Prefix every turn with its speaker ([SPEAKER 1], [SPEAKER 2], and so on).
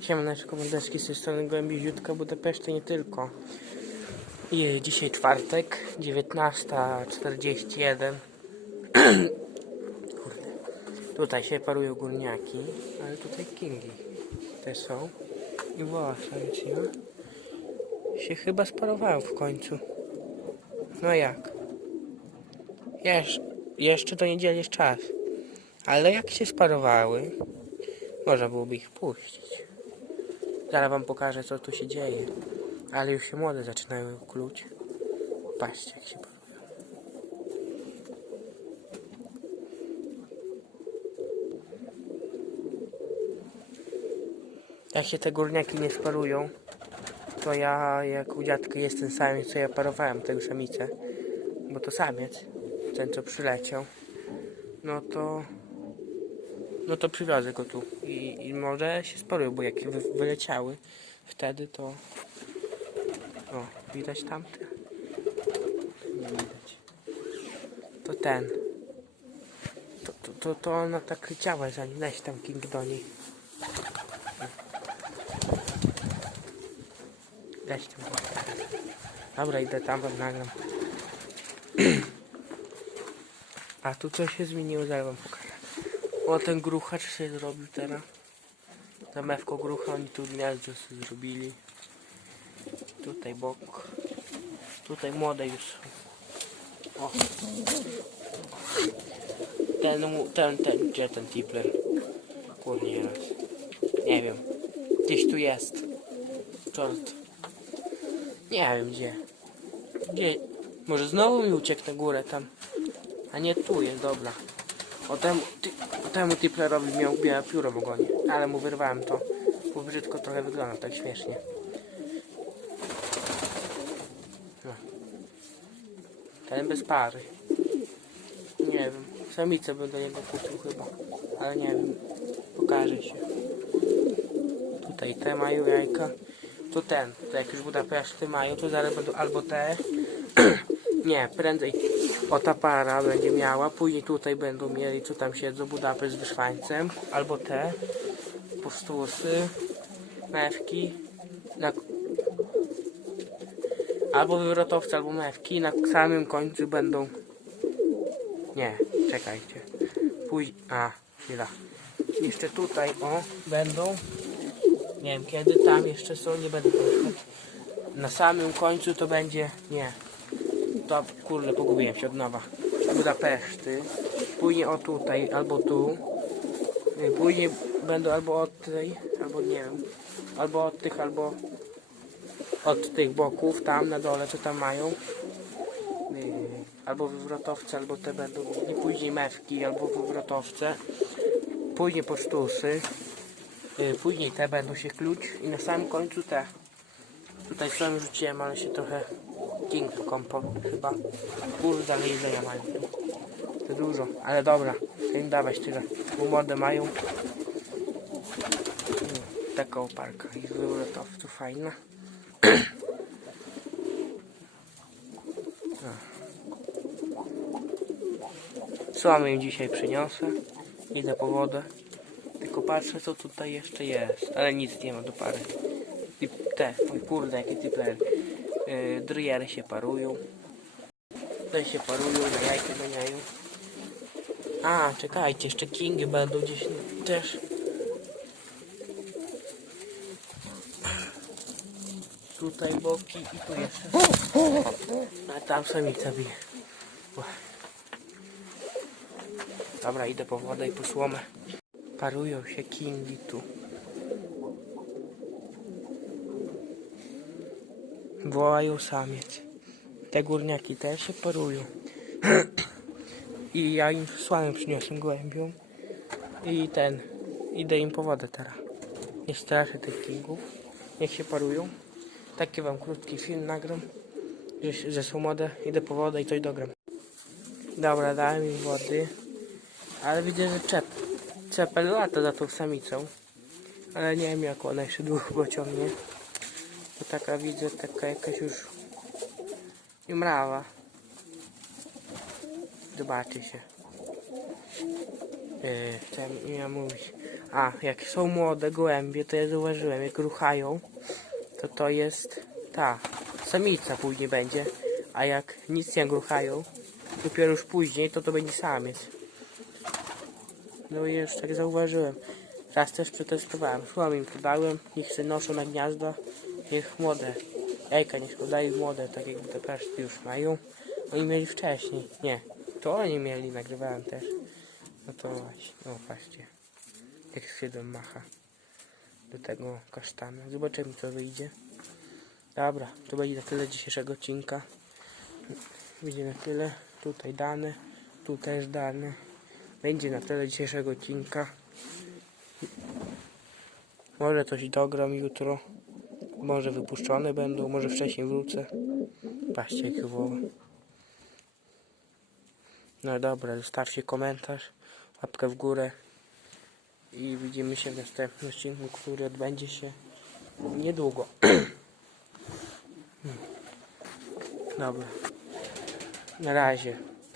[SPEAKER 1] Siemaneczko, mordeczki z tej strony Gołębi Ziutka, Budapeszty nie tylko. I dzisiaj czwartek, 19.41. Kurde. Tutaj się parują górniaki, ale tutaj kingi też są. I samiczna się chyba sparowały w końcu. No jak? Jesz jeszcze do niedzieli jest czas. Ale jak się sparowały, można byłoby ich puścić. Zaraz wam pokażę co tu się dzieje. Ale już się młode zaczynają kluć. Patrzcie jak się parują. Jak się te górniaki nie sparują, to ja jak u dziadka jestem samiec, co ja parowałem tę samicę, bo to samiec, ten co przyleciał, no to no to przywiozę go tu i, i może się sparują, bo jak wy, wyleciały wtedy to o, widać tamte? Nie widać. To ten. To, to, to, to ona tak chciała za nim. Leś tam King do niej. Leś tam. Dobra, idę tam wam nagram. A tu coś się zmieniło, zaraz wam. O, ten gruchacz się zrobił teraz. Ta mewko grucha, oni tu gniazdo sobie zrobili. Tutaj bok. Tutaj młode już są. O. Ten, ten, ten, gdzie ten tipler? Kurnie raz. Nie wiem. Gdzieś tu jest. Czort. Nie wiem gdzie. Gdzie? Może znowu mi uciekł na górę tam. A nie tu jest, dobra. O temu, ty, temu tiplerowi miał białe pióro w ogonie. Ale mu wyrwałem to. Bo brzydko trochę wygląda tak śmiesznie. No. Ten bez pary. Nie wiem. Samicę bym do niego kupił chyba. Ale nie wiem. Pokaże się. Tutaj te mają jajka. To ten. To jak już Budapeszty mają, to zaraz będą albo te. Nie, prędzej o ta para będzie miała. Później tutaj będą mieli, co tam siedzą, Budapeszt z wyszwańcem. Albo te. Postusy. Mewki. Na Albo wywrotowce, albo mewki. Na samym końcu będą. Nie, czekajcie. Później. A, chwila. Jeszcze tutaj, o, będą. Nie wiem kiedy, tam jeszcze są, nie będę. Na samym końcu to będzie. Nie. To kurde, pogubiłem się od nowa. Budapeszty. Później o tutaj, albo tu. Y, Później będą albo od tej, albo nie wiem. Albo od tych, albo od tych boków, tam na dole, co tam mają. Yy, albo wywrotowce, albo te będą mieli. Później mewki, albo wywrotowce. Później posztusy. Yy, później te będą się kluć. I na samym końcu te. Tutaj sam rzuciłem, ale się trochę king kąpał chyba. Kurde, ale ja mają. To dużo, ale dobra. To im dawać tyle. Młode mają. Mm, Taka oparka i wywrotowców fajna. Słamy im dzisiaj przyniosę. Idę po wodę. Tylko patrzę co tutaj jeszcze jest. Ale nic nie ma do pary. Te, oj kurde jakie typler. Yy, się parują. Te się parują, na jajkę ganiają. A, czekajcie, jeszcze kingi będą gdzieś też. Tutaj boki i tu jeszcze. A tam samica bije. Dobra, idę po wodę i po słomę. Parują się kingi tu. Wołają samiec. Te górniaki też się parują. I ja im słomę przyniosłem gołębią. I ten. Idę im po wodę teraz. Nie straszę tych kingów. Niech się parują. Taki wam krótki film nagram. Że, że są młode. Idę po wodę i coś dogram. Dobra, dałem im wody. Ale widzę, że czep, czepel lata za tą samicą. Ale nie wiem jak ona jeszcze długo ciągnie. To taka widzę, taka jakaś już i mrawa. Zobaczy się. Yy, co ja miałem mówić? A, jak są młode gołębie, to ja zauważyłem, jak ruchają, to to jest ta samica później będzie, a jak nic nie ruchają, dopiero już później, to to będzie samiec. No i już tak zauważyłem. Raz też przetestowałem. Szłam im podałem, niech się noszą na gniazda, niech młode, jajka niech podają młode, tak jakby te peszki już mają. Oni mieli wcześniej, nie, to oni mieli, nagrywałem też. No to właśnie, no patrzcie, jak skrzydłem macha do tego kasztana. Zobaczymy co wyjdzie. Dobra, to będzie na tyle dzisiejszego odcinka. Będzie na tyle. Tutaj dane, tu też dane. Będzie na tyle dzisiejszego odcinka. Może coś dogram jutro. Może wypuszczone będą, może wcześniej wrócę. Patrzcie jakie woły. No dobra, zostawcie komentarz, łapkę w górę i widzimy się w następnym odcinku, który odbędzie się niedługo. Dobra. Na razie.